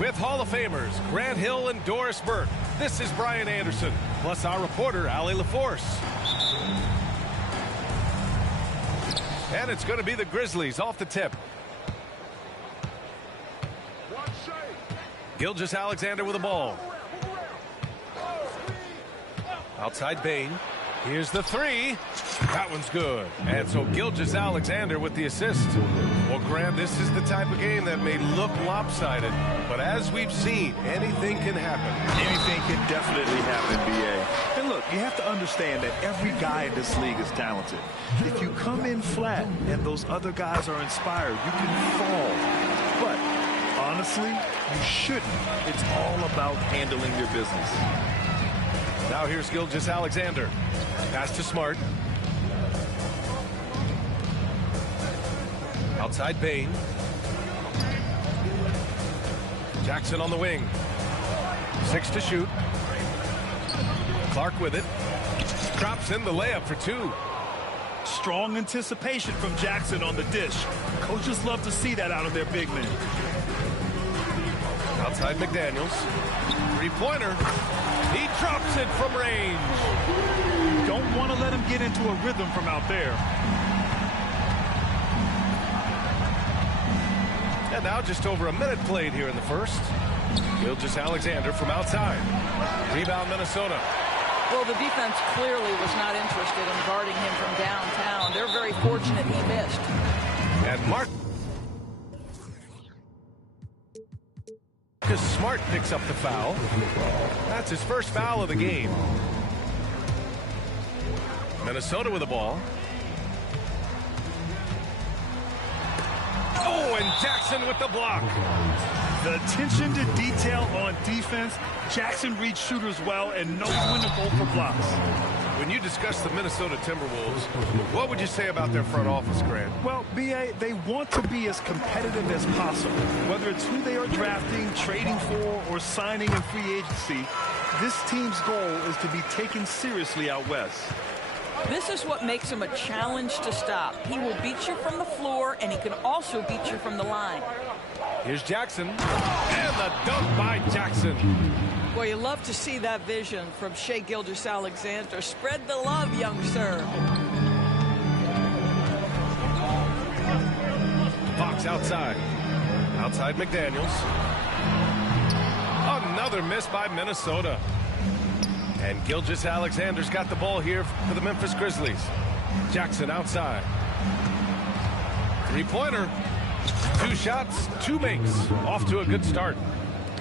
With Hall of Famers Grant Hill and Doris Burke, this is Brian Anderson, plus our reporter, Allie LaForce. And it's going to be the Grizzlies off the tip. Gilgeous-Alexander with the ball. Outside Bain. Here's the three. That one's good. And so Gilgeous-Alexander with the assist. Well, Graham, this is the type of game that may look lopsided, but as we've seen, anything can happen. Anything can definitely happen, B.A. And look, you have to understand that every guy in this league is talented. If you come in flat and those other guys are inspired, you can fall. But honestly, you shouldn't. It's all about handling your business. Now here's Gilgeous-Alexander. Pass to Smart. Outside Bain. Jackson on the wing. 6 to shoot. Clark with it. Drops in the layup for 2. Strong anticipation from Jackson on the dish. Coaches love to see that out of their big men. Outside McDaniels. Three-pointer. He drops it from range. Don't want to let him get into a rhythm from out there. And now just over a minute played here in the first. Gilgeous-Alexander from outside. Rebound Minnesota. Well, the defense clearly was not interested in guarding him from downtown. They're very fortunate he missed. And Marcus Smart picks up the foul. That's his first foul of the game. Minnesota with the ball. Oh, and Jackson with the block. The attention to detail on defense. Jackson reads shooters well and knows when to go for blocks. When you discuss the Minnesota Timberwolves, what would you say about their front office, Grant? Well, B.A., they want to be as competitive as possible. Whether it's who they are drafting, trading for, or signing in free agency, this team's goal is to be taken seriously out west. This is what makes him a challenge to stop. He will beat you from the floor, and he can also beat you from the line. Here's Jackson. And the dunk by Jackson. Well, you love to see that vision from Shai Gilgeous-Alexander. Spread the love, young sir. Fox outside. Outside McDaniels. Another miss by Minnesota. And Gilgeous-Alexander's got the ball here for the Memphis Grizzlies. Jackson outside. Three-pointer. 2 shots, 2 makes. Off to a good start.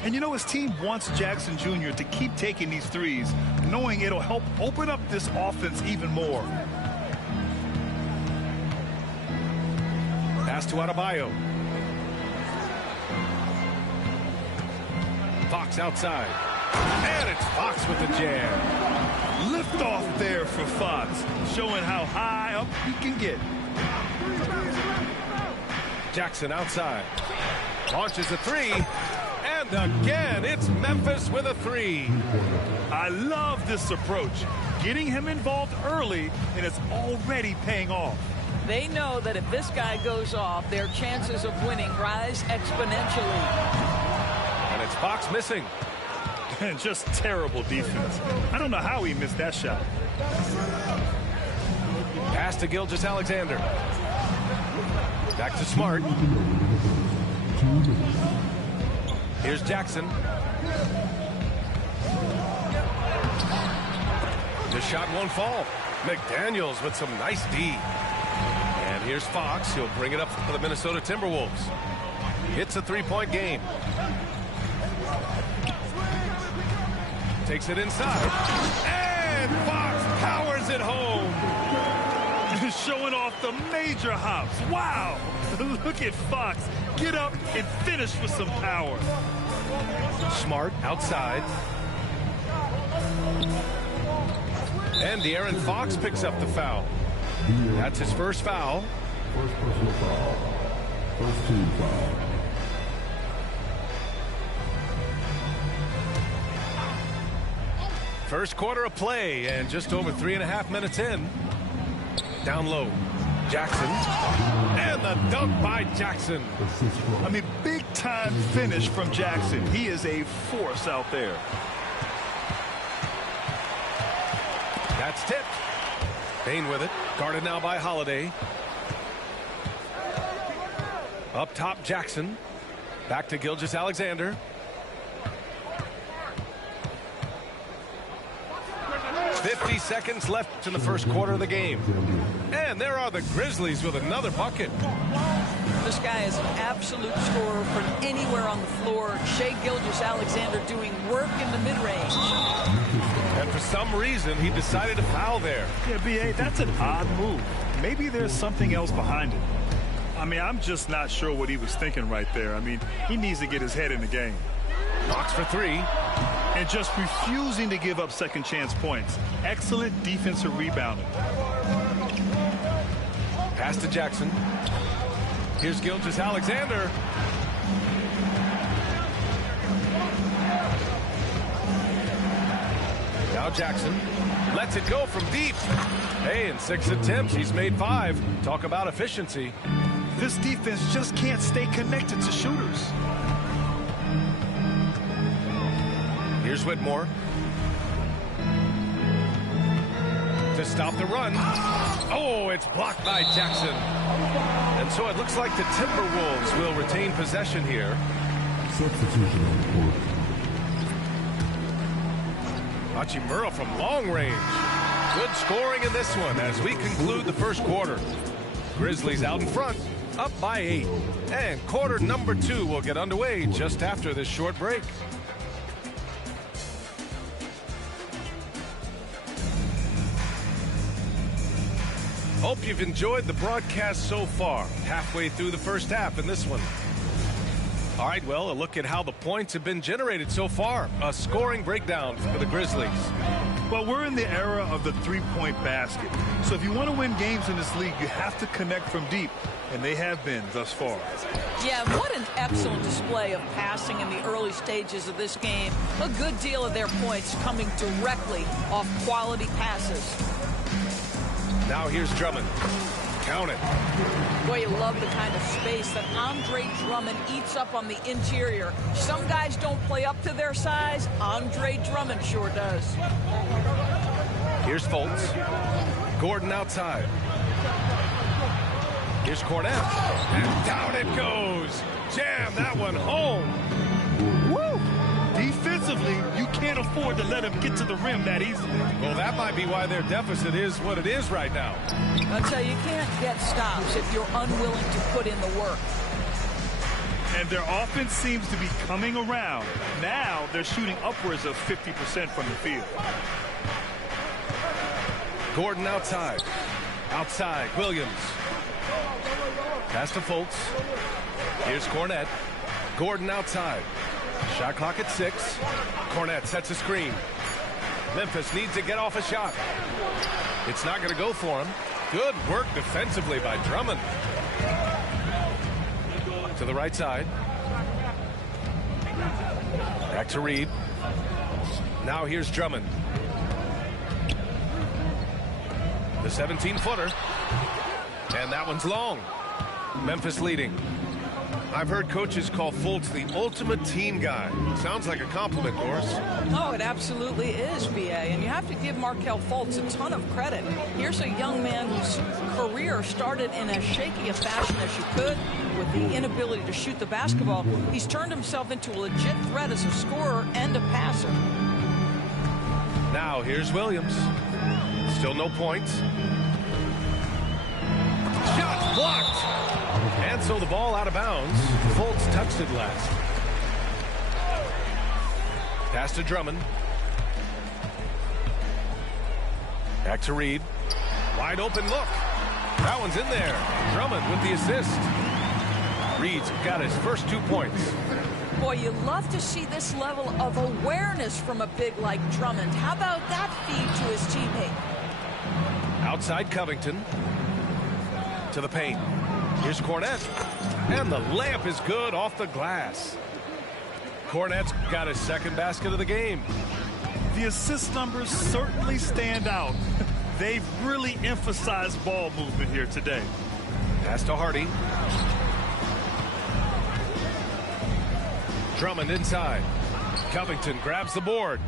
And you know, his team wants Jackson Jr. to keep taking these threes, knowing it'll help open up this offense even more. Pass to Adebayo. Fox outside. And it's Fox with the jam. Lift off there for Fox, showing how high up he can get. Jackson outside. Launches a 3. And again, it's Memphis with a 3. I love this approach. Getting him involved early, and it's already paying off. They know that if this guy goes off, their chances of winning rise exponentially. And it's Fox missing. And just terrible defense. I don't know how he missed that shot. Pass to Gilgeous-Alexander. Back to Smart. Here's Jackson. The shot won't fall. McDaniels with some nice D. And And here's Fox. He'll bring it up for the Minnesota Timberwolves. It's a three-point game. Takes it inside. And Fox powers it home. Showing off the major hops. Wow. Look at Fox. Get up and finish with some power. Smart outside. And De'Aaron Fox picks up the foul. That's his first foul. First personal foul. First team foul. First quarter of play and just over 3.5 minutes in. Down low. Jackson. And the dunk by Jackson. I mean, big time finish from Jackson. He is a force out there. That's tipped. Bain with it. Guarded now by Holiday. Up top, Jackson. Back to Gilgeous-Alexander. .50 seconds left in the first quarter of the game. And there are the Grizzlies with another bucket. This guy is an absolute scorer from anywhere on the floor. Shai Gilgeous-Alexander doing work in the mid-range. And for some reason, he decided to foul there. Yeah, B.A., that's an odd move. Maybe there's something else behind it. I mean, I'm just not sure what he was thinking right there. I mean, he needs to get his head in the game. Fox for three. And just refusing to give up second chance points. Excellent defensive rebounding. Pass to Jackson. Here's Gilgeous-Alexander. Now Jackson lets it go from deep. Hey, in 6 attempts, he's made 5. Talk about efficiency. This defense just can't stay connected to shooters. Here's Whitmore. To stop the run. Oh, it's blocked by Jackson. And so it looks like the Timberwolves will retain possession here. Substitution on the court. Hachimura from long range. Good scoring in this one as we conclude the first quarter. Grizzlies out in front, up by 8. And quarter number 2 will get underway just after this short break. Hope you've enjoyed the broadcast so far. Halfway through the first half in this one. All right, well, a look at how the points have been generated so far. A scoring breakdown for the Grizzlies. Well, we're in the era of the three-point basket. So if you want to win games in this league, you have to connect from deep. And they have been thus far. Yeah, what an excellent display of passing in the early stages of this game. A good deal of their points coming directly off quality passes. Now here's Drummond. Count it. Boy, you love the kind of space that Andre Drummond eats up on the interior. Some guys don't play up to their size. Andre Drummond sure does. Here's Fultz. Gordon outside. Here's Cornette. And down it goes. Jam that one home. Woo! Defensively, you can't afford to let him get to the rim that easily. Well, that might be why their deficit is what it is right now. I'll tell you, you can't get stops if you're unwilling to put in the work. And their offense seems to be coming around. Now they're shooting upwards of 50% from the field. Gordon outside. Outside, Williams. Pass to Fultz. Here's Cornette. Gordon outside. Shot clock at 6. Cornette sets a screen. Memphis needs to get off a shot. It's not going to go for him. Good work defensively by Drummond. To the right side. Back to Reed. Now here's Drummond. The 17-footer. And that one's long. Memphis leading. I've heard coaches call Fultz the ultimate team guy. Sounds like a compliment, Doris. Oh, it absolutely is, B.A. And you have to give Markelle Fultz a ton of credit. Here's a young man whose career started in as shaky a fashion as you could with the inability to shoot the basketball. He's turned himself into a legit threat as a scorer and a passer. Now here's Williams. Still no points. Shot blocked. And so the ball out of bounds. Fultz touched it last. Pass to Drummond. Back to Reed. Wide open look. That one's in there. Drummond with the assist. Reed's got his first 2 points. Boy, you love to see this level of awareness from a big like Drummond. How about that feed to his teammate? Outside Covington. To the paint. Here's Cornette. And the layup is good off the glass. Cornette's got his second basket of the game. The assist numbers certainly stand out. They've really emphasized ball movement here today. Pass to Hardy. Drummond inside. Covington grabs the board.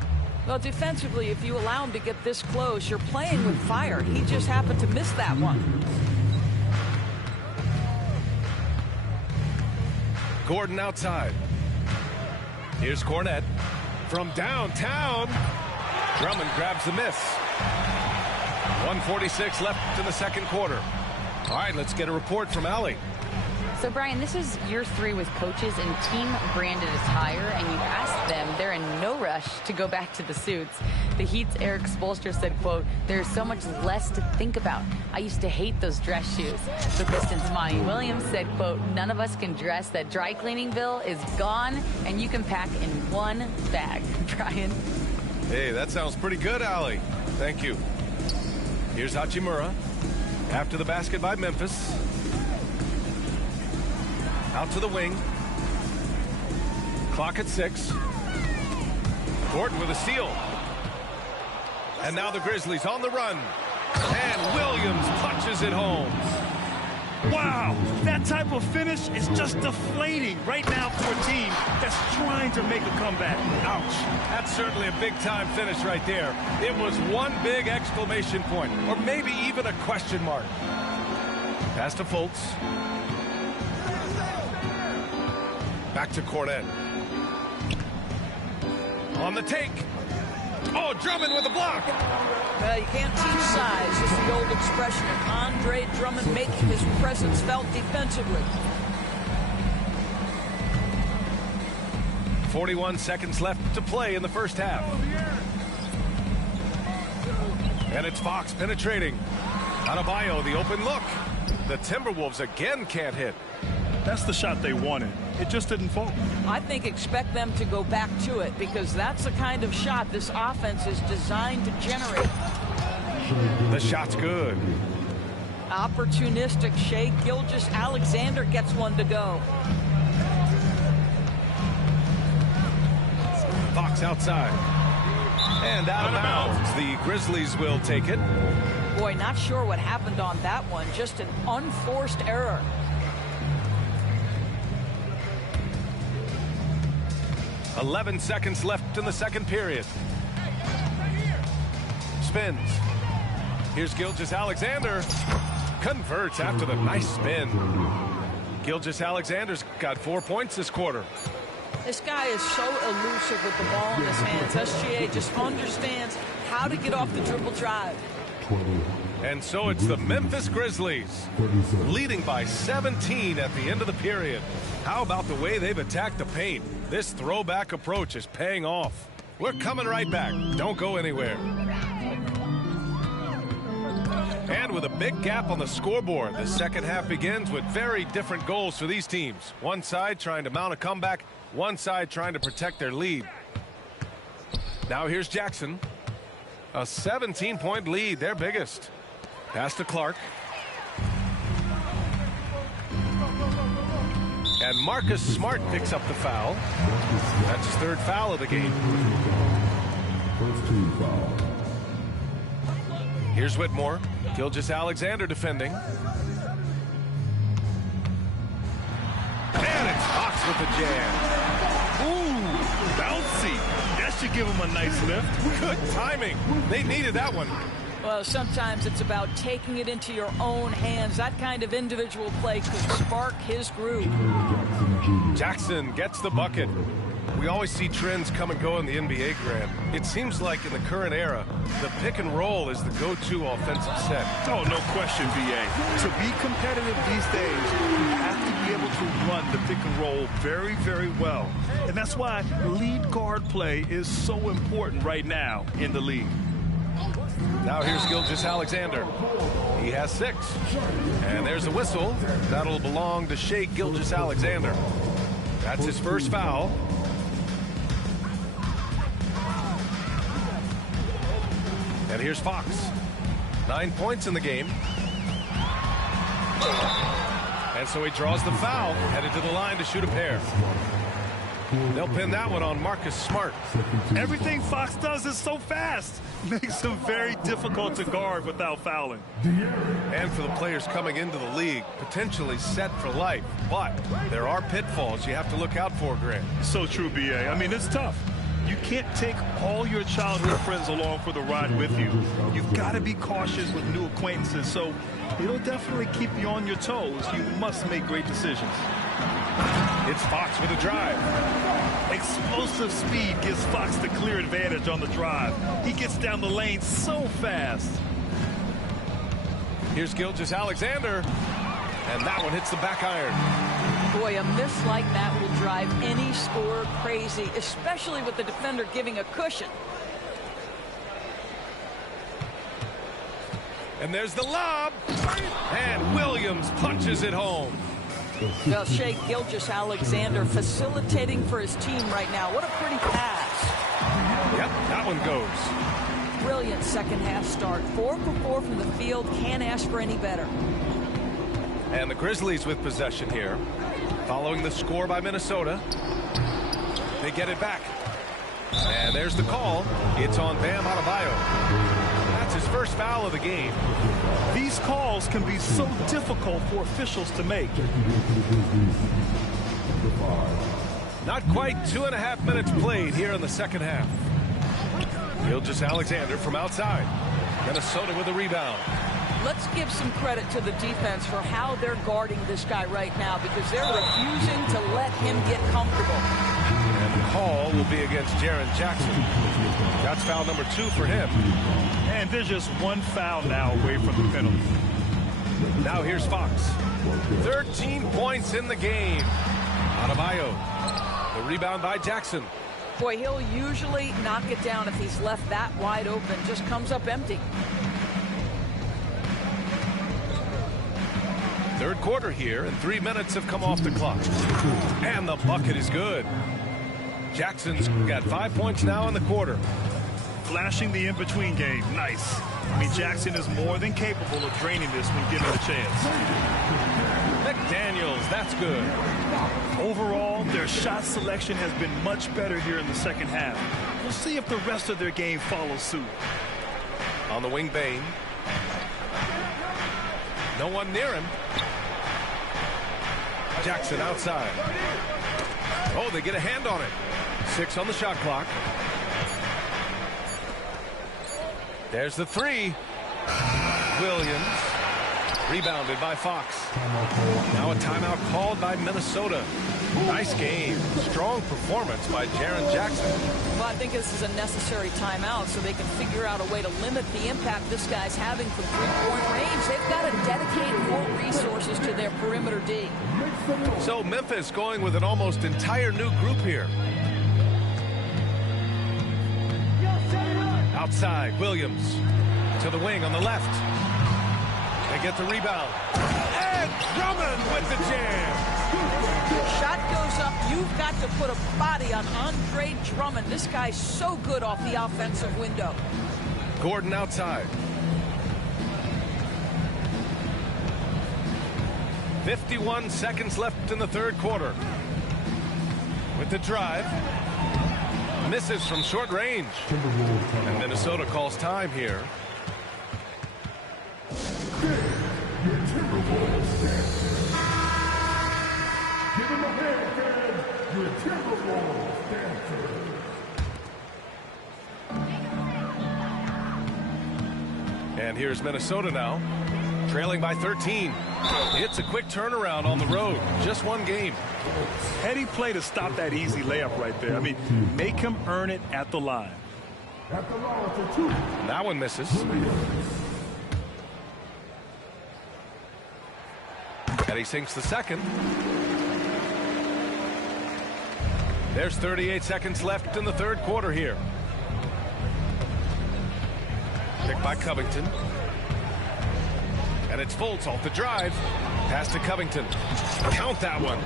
Well, defensively, if you allow him to get this close, you're playing with fire. He just happened to miss that one. Gordon outside. Here's Cornette. From downtown. Drummond grabs the miss. 1:46 left in the second quarter. All right, let's get a report from Allie. So, Brian, this is year 3 with coaches in team-branded attire, and you asked them, they're in no rush to go back to the suits. The Heat's Eric Spoelstra said, quote, "There's so much less to think about. I used to hate those dress shoes." The Pistons' Monty Williams said, quote, "None of us can dress. That dry cleaning bill is gone, and you can pack in one bag." Brian? Hey, that sounds pretty good, Allie. Thank you. Here's Hachimura. After the basket by Memphis. Out to the wing. Clock at 6. Gordon with a steal. And now the Grizzlies on the run. And Williams punches it home. Wow, that type of finish is just deflating right now for a team that's trying to make a comeback. Ouch. That's certainly a big-time finish right there. It was one big exclamation point, or maybe even a question mark. Pass to Fultz. Back to Cornette. On the take. Oh, Drummond with a block. Well, you can't teach size. It's the old expression of Andre Drummond making his presence felt defensively. 41 seconds left to play in the first half. And it's Fox penetrating. Adebayo, the open look. The Timberwolves again can't hit. That's the shot they wanted. It just didn't fall. I think expect them to go back to it because that's the kind of shot this offense is designed to generate. The shot's good. Opportunistic Shea Gilgeous-Alexander gets one to go. Fox outside. And out of bounds. The Grizzlies will take it. Boy, not sure what happened on that one. Just an unforced error. .11 seconds left in the second period. Spins. Here's Gilgeous-Alexander. Converts after the nice spin. Gilgeous-Alexander's got 4 points this quarter. This guy is so elusive with the ball in his hands. SGA just understands how to get off the dribble drive. And so it's the Memphis Grizzlies leading by 17 at the end of the period. How about the way they've attacked the paint? This throwback approach is paying off. We're coming right back. Don't go anywhere. And with a big gap on the scoreboard, the second half begins with very different goals for these teams. One side trying to mount a comeback, one side trying to protect their lead. Now here's Jackson. A 17-point lead, their biggest. Pass to Clark. And Marcus Smart picks up the foul. That's his third foul of the game. First team foul. Here's Whitmore. Gilgeous-Alexander defending. And it's Fox with the jam. Ooh, bouncy. That should give him a nice lift. Good timing. They needed that one. Well, sometimes it's about taking it into your own hands. That kind of individual play could spark his groove. Jackson gets the bucket. We always see trends come and go in the NBA, Grant. It seems like in the current era, the pick and roll is the go-to offensive set. Oh, no question, B.A. To be competitive these days, you have to be able to run the pick and roll very, very well. And that's why lead guard play is so important right now in the league. Now here's Gilgeous-Alexander. He has 6. And there's a whistle. That'll belong to Shai Gilgeous-Alexander. That's his first foul. And here's Fox. 9 points in the game. And so he draws the foul, headed to the line to shoot a pair. They'll pin that one on Marcus Smart. Everything Fox does is so fast. Makes him very difficult to guard without fouling. And for the players coming into the league, potentially set for life. But there are pitfalls you have to look out for, Grant. So true, B.A. I mean, it's tough. You can't take all your childhood friends along for the ride with you. You've got to be cautious with new acquaintances, so it'll definitely keep you on your toes. You must make great decisions. It's Fox with a drive. Explosive speed gives Fox the clear advantage on the drive. He gets down the lane so fast. Here's Gilgeous-Alexander, and that one hits the back iron. Boy, a miss like that will drive any scorer crazy, especially with the defender giving a cushion. And there's the lob, and Williams punches it home. Well, Shai Gilgeous-Alexander facilitating for his team right now. What a pretty pass. Yep, that one goes. Brilliant second half start. 4 for 4 from the field. Can't ask for any better. And the Grizzlies with possession here. Following the score by Minnesota. They get it back. And there's the call. It's on Bam Adebayo. That's his first foul of the game. These calls can be so difficult for officials to make. Not quite 2.5 minutes played here in the second half. Gilgeous-Alexander from outside. Minnesota with a rebound. Let's give some credit to the defense for how they're guarding this guy right now, because they're refusing to let him get comfortable. And the call will be against Jaren Jackson. That's foul number 2 for him. And there's just one foul now away from the penalty. Now here's Fox. 13 points in the game. Adebayo. The rebound by Jackson. Boy, he'll usually knock it down if he's left that wide open. Just comes up empty. Third quarter here, and 3 minutes have come off the clock. And the bucket is good. Jackson's got 5 points now in the quarter. Flashing the in-between game. Nice. I mean, Jackson is more than capable of draining this when given a chance. McDaniels, that's good. Overall, their shot selection has been much better here in the second half. We'll see if the rest of their game follows suit. On the wing, Bane. No one near him. Jackson outside. Oh, they get a hand on it. 6 on the shot clock. There's the 3. Williams. Rebounded by Fox. Now a timeout called by Minnesota. Nice game. Strong performance by Jaren Jackson. Well, I think this is a necessary timeout so they can figure out a way to limit the impact this guy's having from three-point range. They've got to dedicate more resources to their perimeter D. So Memphis going with an almost entire new group here. Outside, Williams to the wing on the left. They get the rebound. And Drummond with the jam. Shot goes up. You've got to put a body on Andre Drummond. This guy's so good off the offensive window. Gordon outside. 51 seconds left in the third quarter. With the drive. Misses from short range. And Minnesota calls time here. And here's Minnesota now, trailing by 13. It's a quick turnaround on the road. Just one game. Heady play to stop that easy layup right there. I mean, make him earn it at the line. That one misses. And he sinks the second. There's 38 seconds left in the third quarter here. Picked by Covington. And it's Fultz off the drive. Pass to Covington. Count that one.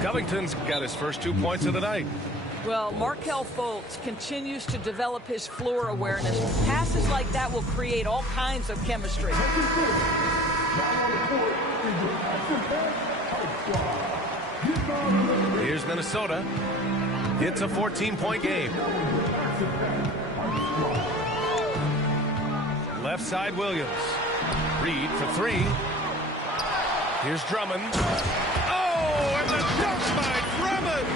Covington's got his first 2 points of the night. Well, Markelle Fultz continues to develop his floor awareness. Passes like that will create all kinds of chemistry. Here's Minnesota. It's a 14-point game. Left side Williams. Reed for three. Here's Drummond. Oh, and the dunk by Drummond!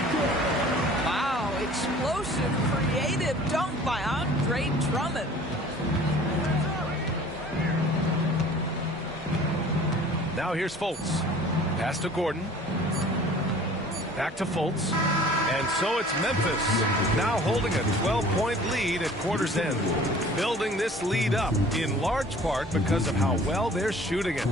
Wow, explosive, creative dunk by Andre Drummond. Now here's Fultz. Pass to Gordon. Back to Fultz. And so it's Memphis now holding a 12-point lead at quarter's end. Building this lead up in large part because of how well they're shooting it.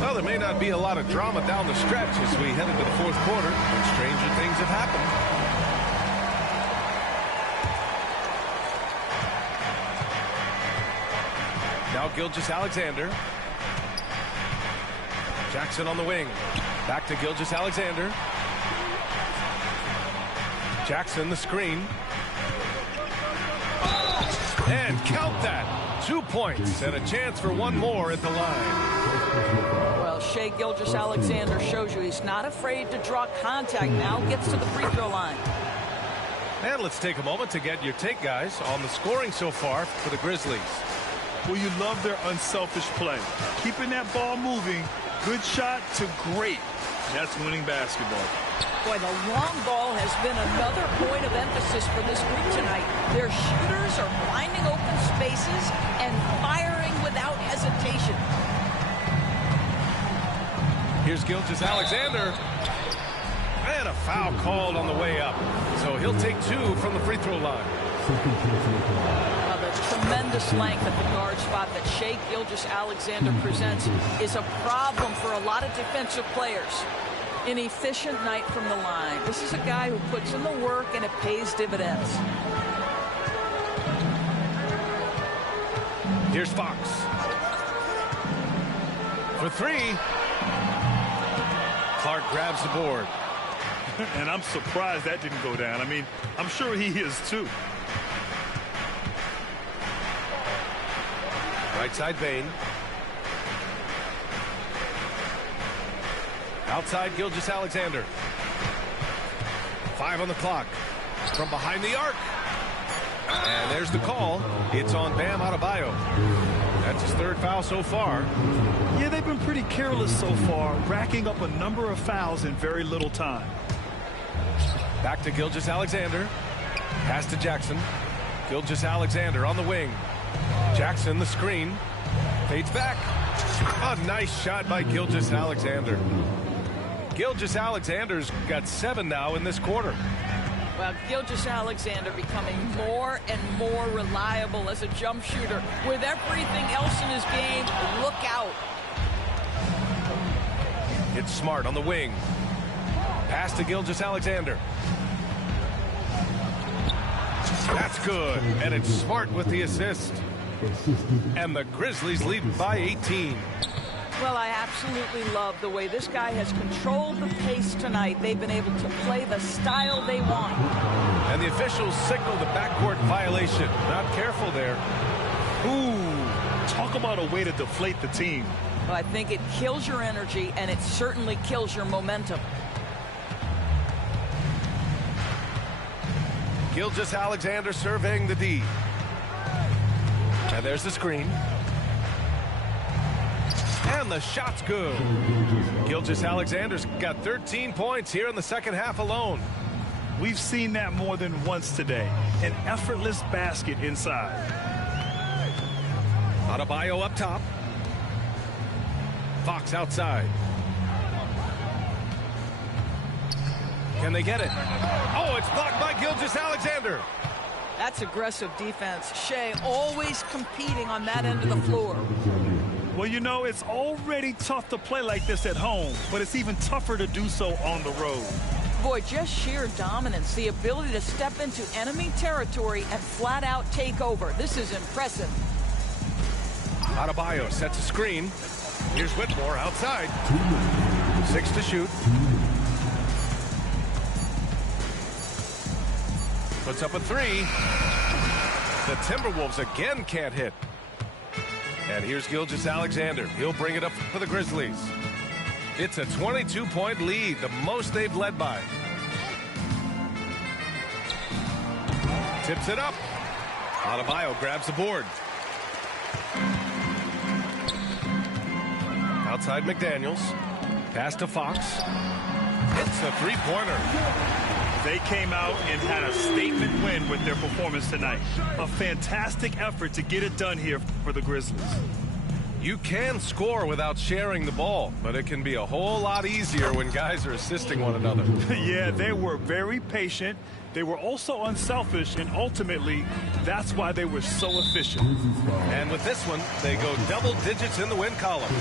Well, there may not be a lot of drama down the stretch as we head into the fourth quarter, but stranger things have happened. Now Gilgeous-Alexander. Jackson on the wing. Back to Gilgeous-Alexander. Jackson the screen. And count that. 2 points and a chance for one more at the line. Well, Shai Gilgeous-Alexander shows you he's not afraid to draw contact. Now gets to the free throw line. And let's take a moment to get your take, guys, on the scoring so far for the Grizzlies. Well, you love their unselfish play. Keeping that ball moving. Good shot to great. That's winning basketball. Boy, the long ball has been another point of emphasis for this group tonight. Their shooters are finding open spaces and firing without hesitation. Here's Gilgeous-Alexander. And a foul called on the way up. So he'll take two from the free throw line. Well, the tremendous length at the guard spot that Shai Gilgeous-Alexander presents is a problem for a lot of defensive players. An efficient night from the line. This is a guy who puts in the work and it pays dividends. Here's Fox. For three. Clark grabs the board. And I'm surprised that didn't go down. I mean, I'm sure he is too. Right side Bain. Outside Gilgeous-Alexander. 5 on the clock. From behind the arc. And there's the call. It's on Bam Adebayo. That's his third foul so far. Yeah, they've been pretty careless so far, racking up a number of fouls in very little time. Back to Gilgeous-Alexander. Pass to Jackson. Gilgeous-Alexander on the wing. Jackson the screen. Fades back. A nice shot by Gilgeous-Alexander. Gilgeous-Alexander's got 7 now in this quarter. Well, Gilgeous-Alexander becoming more and more reliable as a jump shooter. With everything else in his game, look out. It's Smart on the wing. Pass to Gilgeous-Alexander. That's good. And it's Smart with the assist. And the Grizzlies lead by 18. Well, I absolutely love the way this guy has controlled the pace tonight. They've been able to play the style they want. And the officials signaled the backcourt violation. Not careful there. Ooh, talk about a way to deflate the team. Well, I think it kills your energy, and it certainly kills your momentum. Gilgeous-Alexander surveying the D. And there's the screen. And the shot's good. Gilgeous-Alexander's got 13 points here in the second half alone. We've seen that more than once today. An effortless basket inside. Adebayo up top. Fox outside. Can they get it? Oh, it's blocked by Gilgeous-Alexander. That's aggressive defense. Shea always competing on that end of the floor. Well, you know, it's already tough to play like this at home, but it's even tougher to do so on the road. Boy, just sheer dominance, the ability to step into enemy territory and flat out take over. This is impressive. Adebayo sets a screen. Here's Whitmore outside. 6 to shoot. Puts up a 3. The Timberwolves again can't hit. And here's Gilgeous-Alexander. He'll bring it up for the Grizzlies. It's a 22-point lead, the most they've led by. Tips it up. Adebayo grabs the board. Outside McDaniels. Pass to Fox. It's a three-pointer. They came out and had a statement win with their performance tonight. A fantastic effort to get it done here for the Grizzlies. You can score without sharing the ball, but it can be a whole lot easier when guys are assisting one another. Yeah, they were very patient. They were also unselfish, and ultimately, that's why they were so efficient. And with this one, they go double digits in the win column.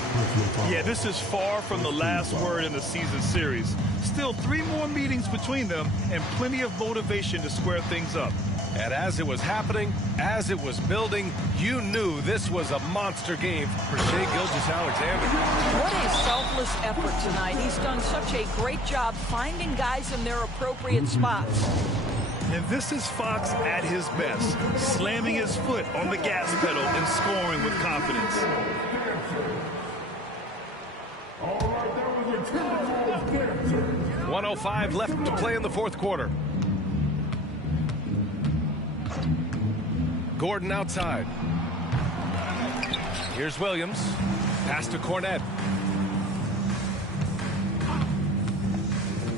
Yeah, this is far from the last word in the season series. Still 3 more meetings between them and plenty of motivation to square things up. And as it was happening, as it was building, you knew this was a monster game for Shai Gilgeous-Alexander. What a selfless effort tonight. He's done such a great job finding guys in their appropriate spots. And this is Fox at his best, slamming his foot on the gas pedal and scoring with confidence. 1:05 left to play in the fourth quarter. Gordon outside. Here's Williams. Pass to Cornette.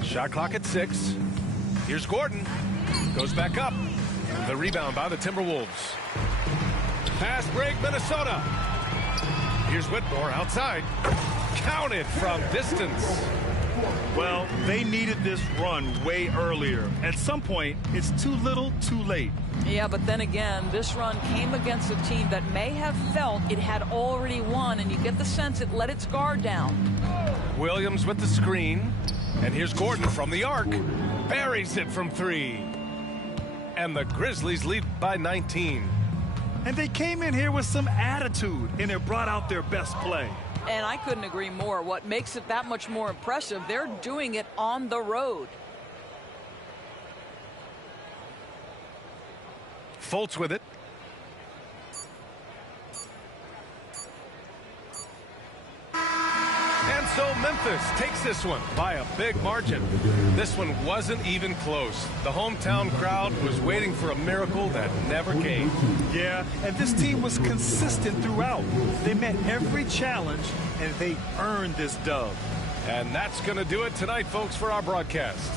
Shot clock at 6. Here's Gordon. Goes back up. The rebound by the Timberwolves. Pass break, Minnesota. Here's Whitmore outside. Counted from distance. Well, they needed this run way earlier. At some point, it's too little, too late. Yeah, but then again, this run came against a team that may have felt it had already won, and you get the sense it let its guard down. Williams with the screen. And here's Gordon from the arc. Buries it from 3. And the Grizzlies lead by 19. And they came in here with some attitude, and it brought out their best play. And I couldn't agree more. What makes it that much more impressive, they're doing it on the road. Fultz with it. And so Memphis takes this one by a big margin. This one wasn't even close. The hometown crowd was waiting for a miracle that never came. Yeah, and this team was consistent throughout. They met every challenge, and they earned this dub. And that's going to do it tonight, folks, for our broadcast.